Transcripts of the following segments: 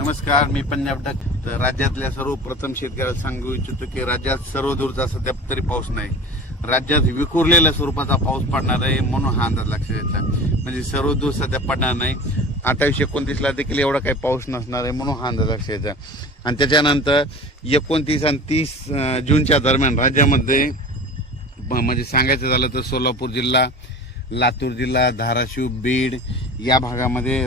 नमस्कार, मी पंजाब डक. तर राज्यातल्या सर्वप्रथम शेतकऱ्याला सांगू इच्छितो की राज्यात सर्वदूरचा सध्या तरी पाऊस नाही. राज्यात विखुरलेल्या स्वरूपाचा पाऊस पडणार आहे म्हणून हा अंदाज लक्षात घ्यायचा. म्हणजे सर्वदूर सध्या पडणार नाही. 28-29 देखील एवढा काही पाऊस नसणार आहे म्हणून हा अंदाज लक्षात घ्यायचा. आणि त्याच्यानंतर 29 आणि 30 जूनच्या दरम्यान राज्यामध्ये म्हणजे सांगायचं झालं तर सोलापूर जिल्हा, लातूर जिल्हा, धाराशिव, बीड या भागामध्ये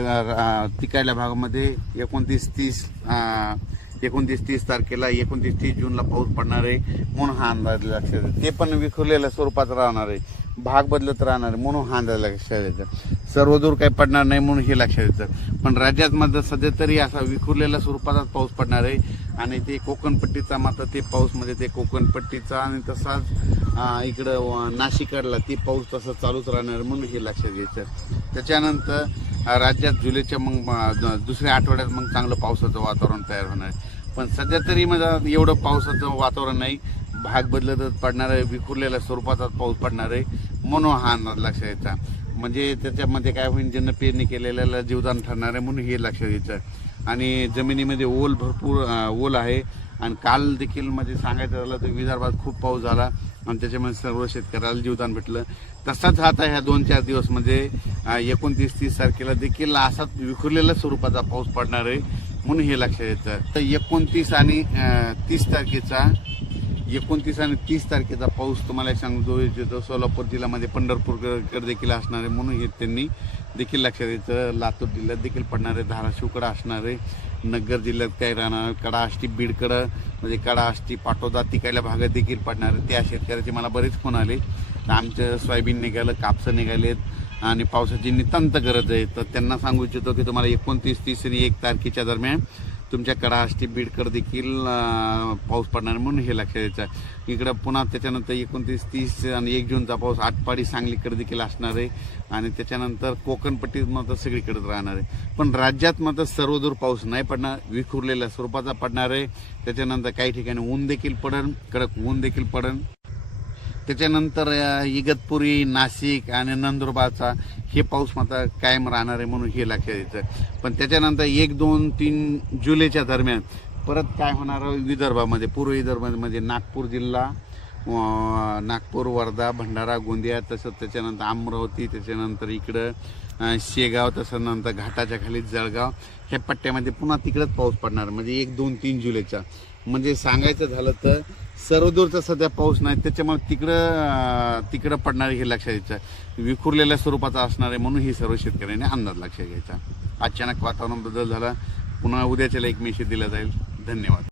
तिकडल्या भागामध्ये 29-30 तारखेला 29-30 जूनला पाऊस पडणार आहे म्हणून हा अंदाज लक्षात येतो. ते पण विखुरलेल्या स्वरूपात राहणार आहे, भाग बदलत राहणार आहे म्हणून हा अंदाज लक्षात येतं. सर्वदूर काही पडणार नाही म्हणून हे लक्षात येतं. पण राज्यात मात्र सध्या तरी असा विखुरलेल्या स्वरूपातच पाऊस पडणार आहे. आणि ते कोकणपट्टीचा मात्र ते पाऊस म्हणजे ते कोकणपट्टीचा आणि तसाच इकडं नाशिकडला ते पाऊस तसं चालूच राहणार म्हणून हे लक्षात घ्यायचं. त्याच्यानंतर राज्यात जुलैच्या मग दुसऱ्या आठवड्यात मग चांगलं पावसाचं वातावरण तयार होणार आहे. पण सध्या तरी म्हणजे एवढं पावसाचं वातावरण नाही, भाग बदलतच पडणार आहे, विखुरलेल्या स्वरूपाचाच पाऊस पडणार आहे म्हणून हा अंदाज लक्षात घ्यायचा. म्हणजे त्याच्यामध्ये काय होईल, ज्यांना पेरणी केलेल्याला जीवदान ठरणार आहे म्हणून हे लक्षात घ्यायचं. आणि जमिनीमध्ये भरपूर ओल आहे. आणि काल देखील म्हणजे सांगायचं झालं तर विदर्भात खूप पाऊस झाला आणि त्याच्यामध्ये सर्व शेतकऱ्याला जीवदान भेटलं. तसाच आता ह्या 2-4 दिवस म्हणजे 29-30 तारखेला देखील असाच विखुरलेल्या स्वरूपाचा पाऊस पडणार आहे म्हणून हे लक्षात येतं. तर 29 आणि 30 तारखेचा पाऊस तुम्हाला सांगतो इच्छितो. सोलापूर जिल्ह्यामध्ये पंढरपूरकडे देखील असणार आहे म्हणून हे त्यांनी देखील लक्षात यायचं. लातूर जिल्ह्यात देखील पडणार आहे, धाराशिवकडे असणार आहे, नगर जिल्ह्यात काय राहणार, कडा आष्टी बीडकडं म्हणजे कडा आष्टी पाटोदा तिकडल्या भागात देखील पडणार आहे. त्या शेतकऱ्याचे मला बरेच फोन आले. तर आमचं सोयाबीन निघालं, कापसं निघालेत आणि पावसाची नितांत गरज आहे. तर त्यांना सांगू इच्छितो की तुम्हाला 29, 30 आणि 1 तारखेच्या दरम्यान तुमच्या कडा आष्टी बीडकडे देखील पाऊस पडणार म्हणून हे लक्षात यायचं. इकडं पुन्हा त्याच्यानंतर 29, 30 आणि 1 जूनचा पाऊस आटपाडी सांगलीकडे देखील असणार आहे. आणि त्याच्यानंतर कोकणपट्टीत मात्र सगळीकडेच राहणार आहे. पण राज्यात मात्र सर्वदूर पाऊस नाही पडणार, विखुरलेल्या स्वरूपाचा पडणार आहे. त्याच्यानंतर काही ठिकाणी ऊन देखील पडेल, कडक ऊन देखील पडेल. त्याच्यानंतर इगतपुरी, नाशिक आणि नंदुरबारचा हे पाऊस मात्र कायम राहणार आहे म्हणून हे लक्षात यायचं. पण त्याच्यानंतर 1, 2, 3 जुलैच्या दरम्यान परत काय होणार विदर्भामध्ये, पूर्व विदर्भामध्ये नागपूर जिल्हा, नागपूर, वर्धा, भंडारा, गोंदिया, तसंच त्याच्यानंतर अमरावती, त्याच्यानंतर इकडं शेगाव, तसं नंतर घाटाच्या खाली जळगाव ह्या पट्ट्यामध्ये पुन्हा तिकडंच पाऊस पडणार. म्हणजे 1, 2, 3 जुलैचा म्हणजे सांगायचं झालं तर सर्वदूरचा सध्या पाऊस नाही, त्याच्यामुळे तिकडं पडणार हे लक्षात घ्यायचं. विखुरलेल्या स्वरूपाचा असणार आहे म्हणून ही सर्व शेतकऱ्यांनी अंदाज लक्षात घ्यायचा. अचानक वातावरण बदल झाला, पुन्हा उद्याच्याला एक मेसेज दिला जाईल. धन्यवाद.